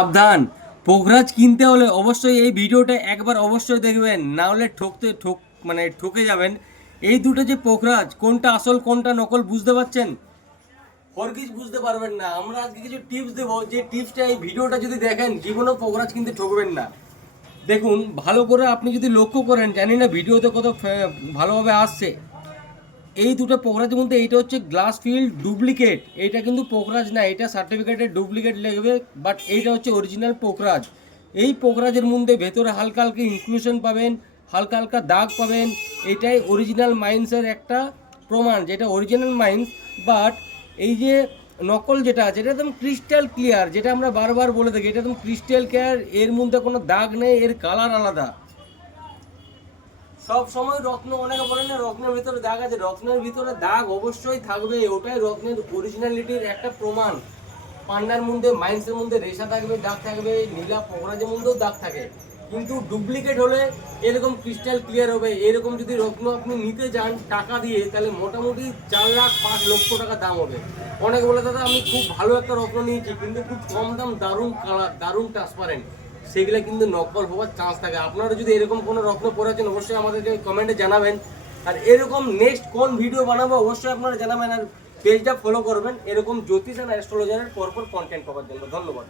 সাবধান, পোখরাজ কিনতে হলে অবশ্যই এই ভিডিওটা একবার অবশ্যই দেখবেন, না হলে ঠকে যাবেন। এই দুটো যে পোখরাজ, কোনটা আসল কোনটা নকল বুঝতে পারছেন? হরগিজ বুঝতে পারবেন না। আমরা আজকে কিছু টিপস দেবো, যে টিপসটা এই ভিডিওটা যদি দেখেন জীবনেও পোখরাজ কিনতে ঠকবেন না। দেখুন ভালো করে, আপনি যদি লক্ষ্য করেন, জানি না ভিডিওতে কত ভালোভাবে আসছে। এই দুটো পোখরাজের মধ্যে এইটা হচ্ছে গ্লাস ফিল্ড ডুপ্লিকেট, এইটা কিন্তু পোখরাজ না, এটা সার্টিফিকেটের ডুপ্লিকেট লাগবে, বাট এইটা হচ্ছে অরিজিনাল পোখরাজ। এই পোখরাজের মধ্যে ভেতরে হালকা হালকা ইনক্লুশন পাবেন, হালকা হালকা দাগ পাবেন। এটাই অরিজিনাল মাইন্সের একটা প্রমাণ, যেটা অরিজিনাল মাইন্স। বাট এই যে নকল যেটা আছে, এটা একদম ক্রিস্টাল ক্লিয়ার, যেটা আমরা বারবার বলে থাকি, এটা একদম ক্রিস্টাল ক্লিয়ার, এর মধ্যে কোনো দাগ নেই, এর কালার আলাদা। সব সময় রত্ন, অনেকে বলেন না রত্নের ভিতরে দাগ আছে, রত্নের ভিতরে দাগ অবশ্যই থাকবে, ওটাই রত্নের অরিজিনালিটির একটা প্রমাণ। পান্নার মধ্যে, মাইন্সের মধ্যে রেশা থাকবে, দাগ থাকবে, নীলা পোখরাজের মধ্যেও দাগ থাকে, কিন্তু ডুপ্লিকেট হলে এরকম ক্রিস্টাল ক্লিয়ার হবে। এরকম যদি রত্ন আপনি নিতে যান টাকা দিয়ে, তাহলে মোটামুটি 4,00,000-5,00,000 টাকা দাম হবে। অনেকে বলে দাদা আমি খুব ভালো একটা রত্ন নিয়েছি, কিন্তু খুব কম দাম, দারুণ কালার, দারুণ ট্রান্সপারেন্ট, সেগুলো কিন্তু নকল হওয়ার চান্স থাকে। আপনারা যদি এরকম কোনো রত্ন পড়েছেন অবশ্যই আমাদেরকে কমেন্টে জানাবেন। আর এরকম নেক্সট কোন ভিডিও বানাবো অবশ্যই আপনারা জানাবেন, আর পেজটা ফলো করবেন এরকম জ্যোতিষ আর অ্যাস্ট্রোলজারের পরপর কন্টেন্ট পাওয়ার জন্য। ধন্যবাদ।